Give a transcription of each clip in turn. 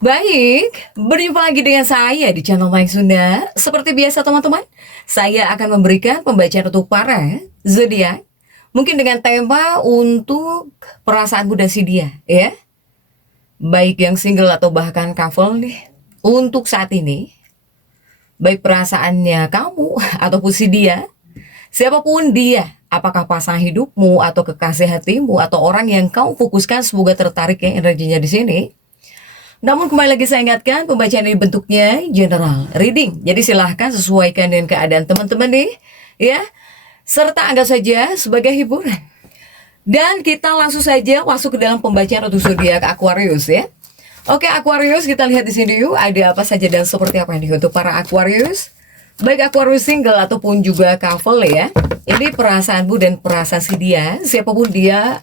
Baik, berjumpa lagi dengan saya di channel Maing Sunda. Seperti biasa teman-teman, saya akan memberikan pembacaan untuk para zodiak. Mungkin dengan tema untuk perasaan muda si dia, ya. Baik yang single atau bahkan couple nih. Untuk saat ini, baik perasaannya kamu ataupun si dia, siapapun dia, apakah pasangan hidupmu atau kekasih hatimu atau orang yang kau fokuskan, semoga tertarik ya energinya di sini. Namun kembali lagi saya ingatkan, pembacaan ini bentuknya general reading. Jadi silahkan sesuaikan dengan keadaan teman-teman nih, ya. Serta anggap saja sebagai hiburan. Dan kita langsung saja masuk ke dalam pembacaan untuk zodiak Aquarius ya. Oke Aquarius, kita lihat di sini yuk ada apa saja dan seperti apa ini untuk para Aquarius. Baik Aquarius single ataupun juga couple ya. Ini perasaanmu dan perasaan si dia, siapapun dia,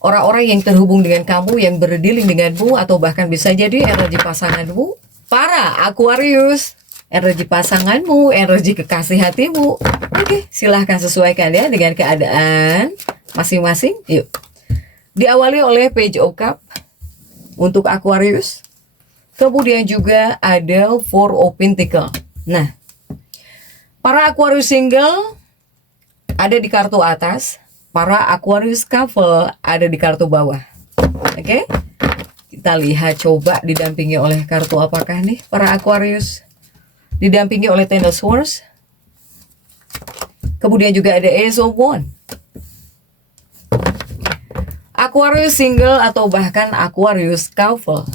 orang-orang yang terhubung dengan kamu, yang berdealing denganmu, atau bahkan bisa jadi energi pasanganmu. Para Aquarius, energi pasanganmu, energi kekasih hatimu. Oke, silahkan sesuaikan ya dengan keadaan masing-masing. Yuk. Diawali oleh Page of Cup untuk Aquarius. Kemudian juga ada Four of Pentacles. Nah, para Aquarius single ada di kartu atas. Para Aquarius couple ada di kartu bawah. Oke, kita lihat coba didampingi oleh kartu apakah nih para Aquarius. Didampingi oleh Ten of Swords. Kemudian juga ada Ace of Wands. Aquarius single atau bahkan Aquarius couple.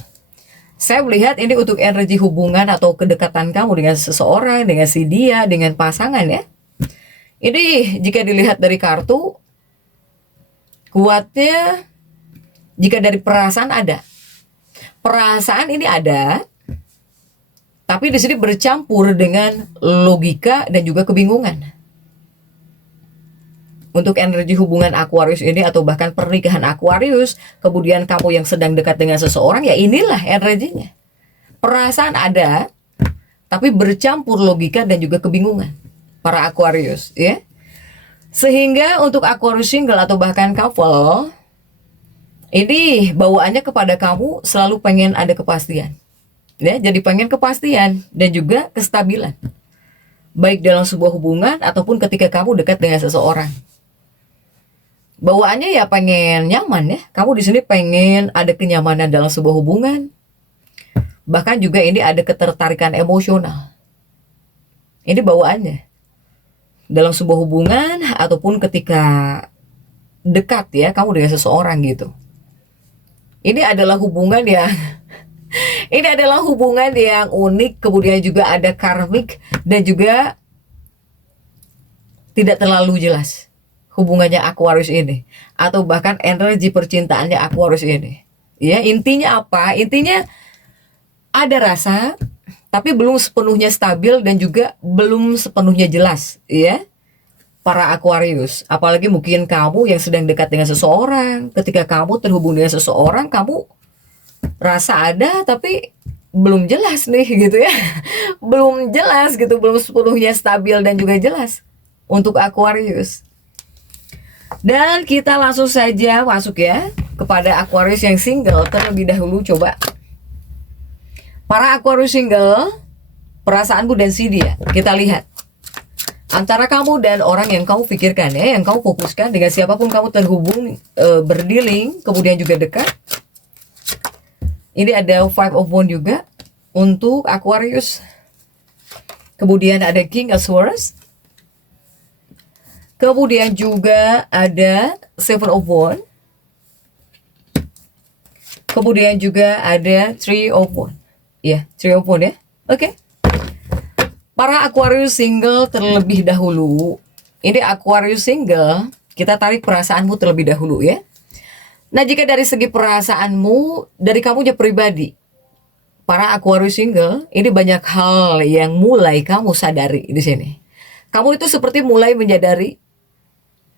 Saya melihat ini untuk energi hubungan atau kedekatan kamu dengan seseorang, dengan si dia, dengan pasangan ya. Ini jika dilihat dari kartu, kuatnya jika dari perasaan ada. Perasaan ini ada, tapi di sini bercampur dengan logika dan juga kebingungan. Untuk energi hubungan Aquarius ini atau bahkan pernikahan Aquarius, kemudian kamu yang sedang dekat dengan seseorang, ya inilah energinya. Perasaan ada, tapi bercampur logika dan juga kebingungan. Para Aquarius, ya. Sehingga untuk Aquarius single atau bahkan couple, ini bawaannya kepada kamu selalu pengen ada kepastian. Ya, jadi pengen kepastian dan juga kestabilan. Baik dalam sebuah hubungan ataupun ketika kamu dekat dengan seseorang. Bawaannya ya pengen nyaman ya. Kamu di sini pengen ada kenyamanan dalam sebuah hubungan. Bahkan juga ini ada ketertarikan emosional. Ini bawaannya. Dalam sebuah hubungan ataupun ketika dekat ya kamu dengan seseorang gitu. Ini adalah hubungan yang ini adalah hubungan yang unik, kemudian juga ada karmik dan juga tidak terlalu jelas hubungannya Aquarius ini atau bahkan energi percintaannya Aquarius ini. Ya, intinya apa? Intinya ada rasa tapi belum sepenuhnya stabil dan juga belum sepenuhnya jelas, ya. Para Aquarius, apalagi mungkin kamu yang sedang dekat dengan seseorang, ketika kamu terhubung dengan seseorang, kamu rasa ada tapi belum jelas nih gitu ya. Belum jelas gitu, belum sepenuhnya stabil dan juga jelas untuk Aquarius. Dan kita langsung saja masuk ya kepada Aquarius yang single terlebih dahulu. Coba para Aquarius single, perasaanmu dan si dia, kita lihat antara kamu dan orang yang kamu pikirkan ya, yang kamu fokuskan, dengan siapapun kamu terhubung, berdealing, kemudian juga dekat. Ini ada Five of Wands juga untuk Aquarius. Kemudian ada King of Swords. Kemudian juga ada Seven of Wands. Kemudian juga ada Three of Wands. Ya, Three of Wands ya. Oke. Para Aquarius single terlebih dahulu. Ini Aquarius single, kita tarik perasaanmu terlebih dahulu ya. Nah, jika dari segi perasaanmu, dari kamunya pribadi, para Aquarius single, ini banyak hal yang mulai kamu sadari di sini. Kamu itu seperti mulai menyadari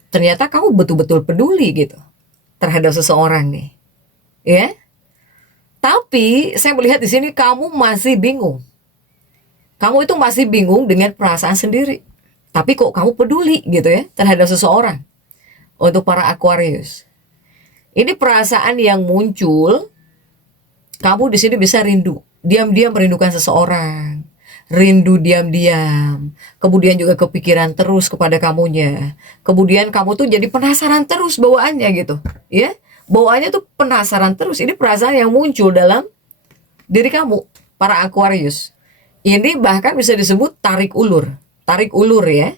ternyata kamu betul-betul peduli gitu terhadap seseorang nih. Ya. Tapi saya melihat di sini kamu masih bingung. Kamu itu masih bingung dengan perasaan sendiri. Tapi kok kamu peduli gitu ya terhadap seseorang. Untuk para Aquarius. Ini perasaan yang muncul Kamu di sini bisa rindu, diam-diam merindukan seseorang, rindu diam-diam, kemudian juga kepikiran terus kepada kamunya. Kemudian kamu tuh jadi penasaran terus bawaannya gitu, ya. Bawaannya tuh penasaran terus. Ini perasaan yang muncul dalam diri kamu, para Aquarius. Ini bahkan bisa disebut tarik ulur. Tarik ulur ya.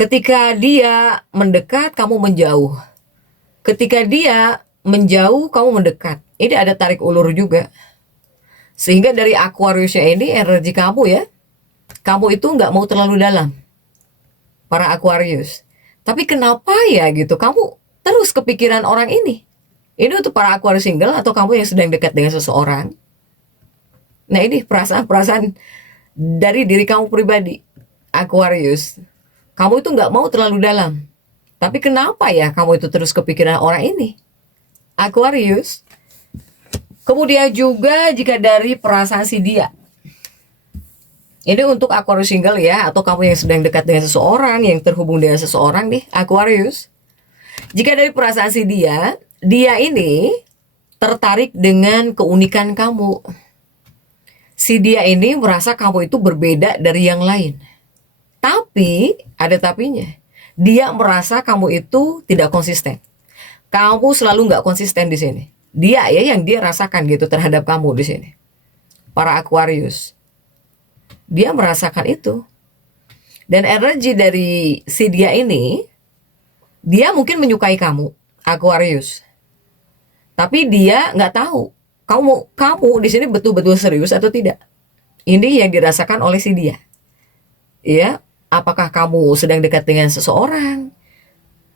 Ketika dia mendekat, kamu menjauh. Ketika dia menjauh, kamu mendekat. Ini ada tarik ulur juga. Sehingga dari Aquariusnya ini energi kamu ya, kamu itu nggak mau terlalu dalam, para Aquarius. Tapi kenapa ya gitu, kamu terus kepikiran orang ini. Ini untuk para Aquarius single atau kamu yang sedang dekat dengan seseorang. Nah ini perasaan-perasaan dari diri kamu pribadi, Aquarius. Kamu itu nggak mau terlalu dalam. Tapi kenapa ya kamu itu terus kepikiran orang ini, Aquarius? Kemudian juga jika dari perasaan si dia. Ini untuk Aquarius single ya, atau kamu yang sedang dekat dengan seseorang, yang terhubung dengan seseorang nih, Aquarius. Jika dari perasaan si dia ini tertarik dengan keunikan kamu. Si dia ini merasa kamu itu berbeda dari yang lain. Tapi, ada tapinya. Dia merasa kamu itu tidak konsisten. Kamu selalu nggak konsisten di sini. Dia ya yang dia rasakan gitu terhadap kamu di sini. Para Aquarius. Dia merasakan itu. Dan energi dari si dia ini, dia mungkin menyukai kamu, Aquarius. Tapi dia nggak tahu kamu di sini betul-betul serius atau tidak. Ini yang dirasakan oleh si dia. Ya, apakah kamu sedang dekat dengan seseorang,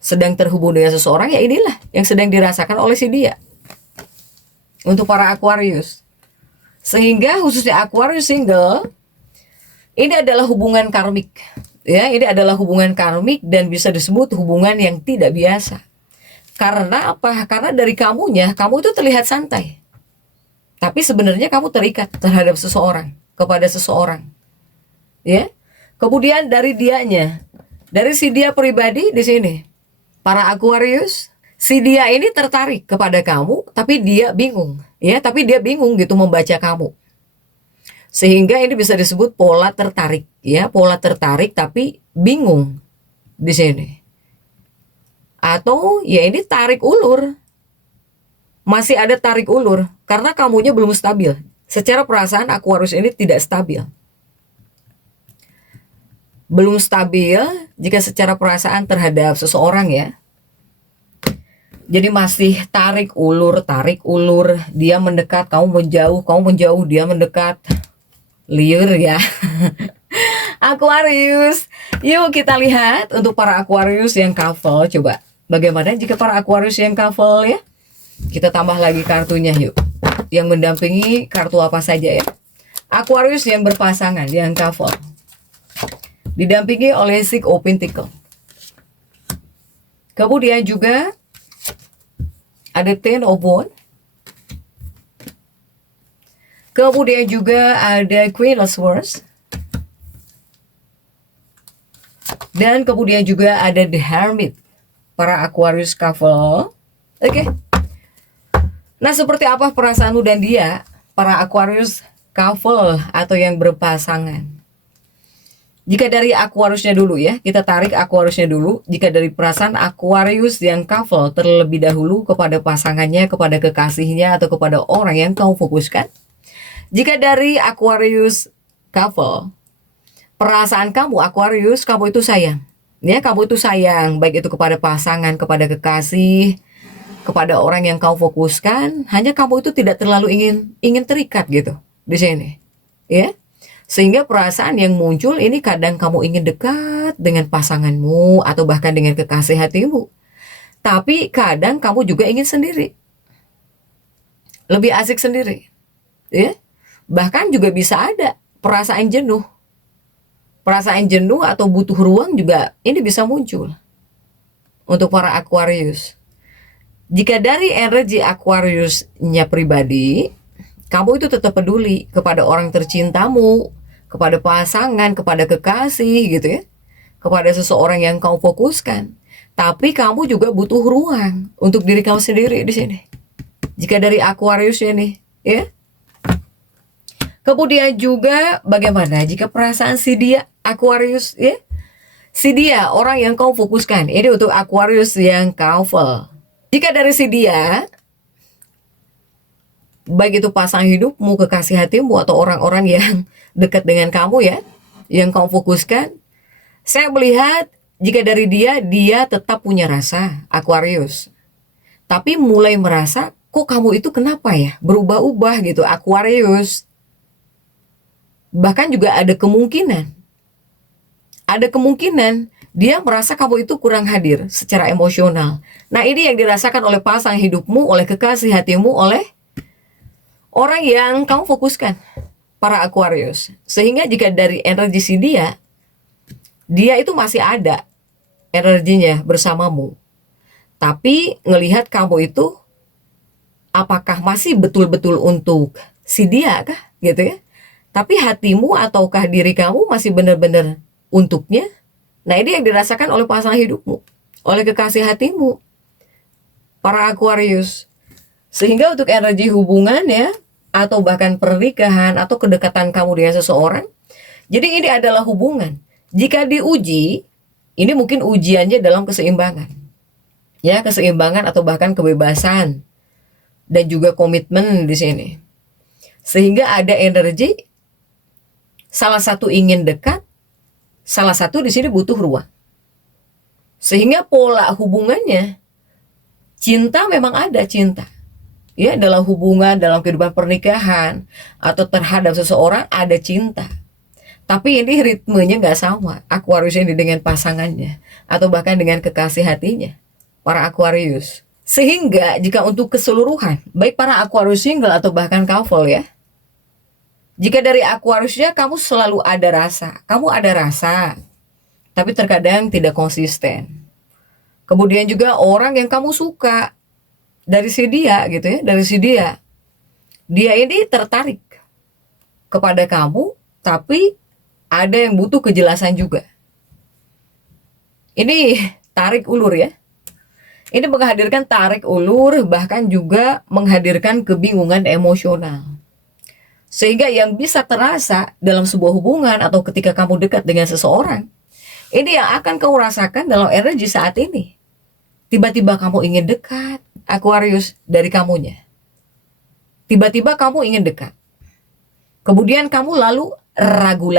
sedang terhubung dengan seseorang, ya inilah yang sedang dirasakan oleh si dia. Untuk para Aquarius. Sehingga khususnya Aquarius single, ini adalah hubungan karmik. Ya, ini adalah hubungan karmik dan bisa disebut hubungan yang tidak biasa. Karena apa? Karena dari kamunya, kamu itu terlihat santai. Tapi sebenarnya kamu terikat terhadap seseorang, kepada seseorang. Ya. Kemudian dari dianya, dari si dia pribadi di sini. Para Aquarius, si dia ini tertarik kepada kamu, tapi dia bingung, ya, tapi dia bingung gitu membaca kamu. Sehingga ini bisa disebut pola tertarik, ya, pola tertarik tapi bingung di sini. Atau ya ini tarik ulur. Masih ada tarik ulur karena kamunya belum stabil. Secara perasaan Aquarius ini tidak stabil. Belum stabil jika secara perasaan terhadap seseorang ya. Jadi masih tarik ulur, dia mendekat, kamu menjauh, dia mendekat. Liur ya. Aquarius. Yuk kita lihat untuk para Aquarius yang couple. Coba bagaimana jika para Aquarius yang couple ya. Kita tambah lagi kartunya yuk. Yang mendampingi kartu apa saja ya. Aquarius yang berpasangan, yang couple. Didampingi oleh Six of Pentacles. Kemudian juga ada Ten of Wands. Kemudian juga ada Queen of Swords. Dan kemudian juga ada The Hermit. Para Aquarius couple. Oke. Nah, seperti apa perasaanmu dan dia, para Aquarius couple atau yang berpasangan? Jika dari Aquariusnya dulu ya, kita tarik Aquariusnya dulu. Jika dari perasaan Aquarius yang couple terlebih dahulu kepada pasangannya, kepada kekasihnya, atau kepada orang yang kau fokuskan. Jika dari Aquarius couple, perasaan kamu Aquarius, kamu itu sayang. Ya, kamu itu sayang, baik itu kepada pasangan, kepada kekasih, kepada orang yang kau fokuskan. Hanya kamu itu tidak terlalu ingin terikat gitu di sini. Ya. Sehingga perasaan yang muncul ini kadang kamu ingin dekat dengan pasanganmu atau bahkan dengan kekasih hatimu. Tapi kadang kamu juga ingin sendiri. Lebih asik sendiri. Ya. Bahkan juga bisa ada perasaan jenuh. Perasaan jenuh atau butuh ruang juga ini bisa muncul. Untuk para Aquarius. Jika dari energi Aquariusnya pribadi, kamu itu tetap peduli kepada orang tercintamu, kepada pasangan, kepada kekasih gitu ya. Kepada seseorang yang kau fokuskan. Tapi kamu juga butuh ruang untuk diri kamu sendiri di sini. Jika dari Aquariusnya nih, ya. Kemudian juga bagaimana jika perasaan si dia Aquarius, ya? Si dia orang yang kau fokuskan. Ini untuk Aquarius yang couple. Jika dari si dia, baik itu pasangan hidupmu, kekasih hatimu, atau orang-orang yang dekat dengan kamu ya, yang kau fokuskan, saya melihat jika dari dia tetap punya rasa Aquarius. Tapi mulai merasa, kok kamu itu kenapa ya berubah-ubah gitu Aquarius. Bahkan juga ada kemungkinan dia merasa kamu itu kurang hadir secara emosional. Nah, ini yang dirasakan oleh pasangan hidupmu, oleh kekasih hatimu, oleh orang yang kamu fokuskan, para Aquarius. Sehingga jika dari energi si dia itu masih ada energinya bersamamu. Tapi ngelihat kamu itu apakah masih betul-betul untuk si dia kah gitu ya. Tapi hatimu ataukah diri kamu masih benar-benar untuknya? Nah, ini yang dirasakan oleh pasangan hidupmu, oleh kekasih hatimu, para Aquarius. Sehingga untuk energi hubungan ya, atau bahkan pernikahan atau kedekatan kamu dengan seseorang, jadi ini adalah hubungan. Jika diuji, ini mungkin ujiannya dalam keseimbangan. Ya, keseimbangan atau bahkan kebebasan dan juga komitmen di sini. Sehingga ada energi salah satu ingin dekat, salah satu di sini butuh ruang. Sehingga pola hubungannya, cinta memang ada cinta. Ya, dalam hubungan, dalam kehidupan pernikahan, atau terhadap seseorang ada cinta. Tapi ini ritmenya nggak sama, Aquarius ini dengan pasangannya, atau bahkan dengan kekasih hatinya, para Aquarius. Sehingga jika untuk keseluruhan, baik para Aquarius single atau bahkan couple ya, jika dari Aquariusnya kamu selalu ada rasa, tapi terkadang tidak konsisten. Kemudian juga orang yang kamu suka dari si dia gitu ya, dia ini tertarik kepada kamu, tapi ada yang butuh kejelasan juga. Ini tarik ulur ya. Ini menghadirkan tarik ulur, bahkan juga menghadirkan kebingungan emosional. Sehingga yang bisa terasa dalam sebuah hubungan atau ketika kamu dekat dengan seseorang, ini yang akan kamu rasakan dalam energi saat ini. Tiba-tiba kamu ingin dekat, Aquarius, dari kamunya. Tiba-tiba kamu ingin dekat. Kemudian kamu lalu ragu.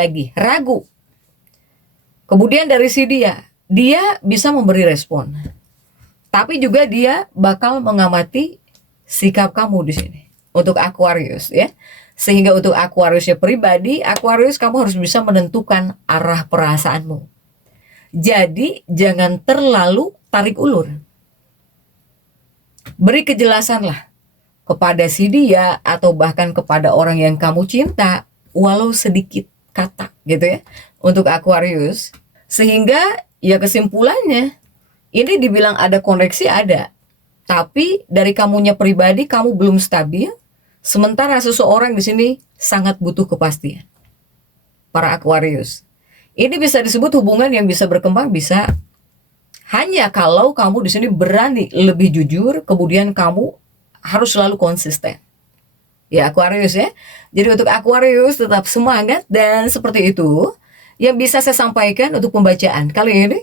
Kemudian dari si dia bisa memberi respon. Tapi juga dia bakal mengamati sikap kamu di sini. Untuk Aquarius ya. Sehingga untuk Aquariusnya pribadi, Aquarius kamu harus bisa menentukan arah perasaanmu. Jadi jangan terlalu tarik ulur. Beri kejelasanlah kepada si dia atau bahkan kepada orang yang kamu cinta, walau sedikit kata gitu ya, untuk Aquarius. Sehingga ya kesimpulannya, ini dibilang ada koneksi ada. Tapi dari kamunya pribadi kamu belum stabil. Sementara seseorang di sini sangat butuh kepastian. Para Aquarius. Ini bisa disebut hubungan yang bisa berkembang, bisa hanya kalau kamu di sini berani lebih jujur, kemudian kamu harus selalu konsisten. Ya Aquarius ya. Jadi untuk Aquarius tetap semangat, dan seperti itu yang bisa saya sampaikan untuk pembacaan kali ini.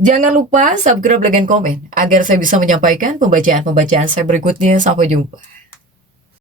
Jangan lupa subscribe, like, dan komen agar saya bisa menyampaikan pembacaan-pembacaan saya berikutnya. Sampai jumpa.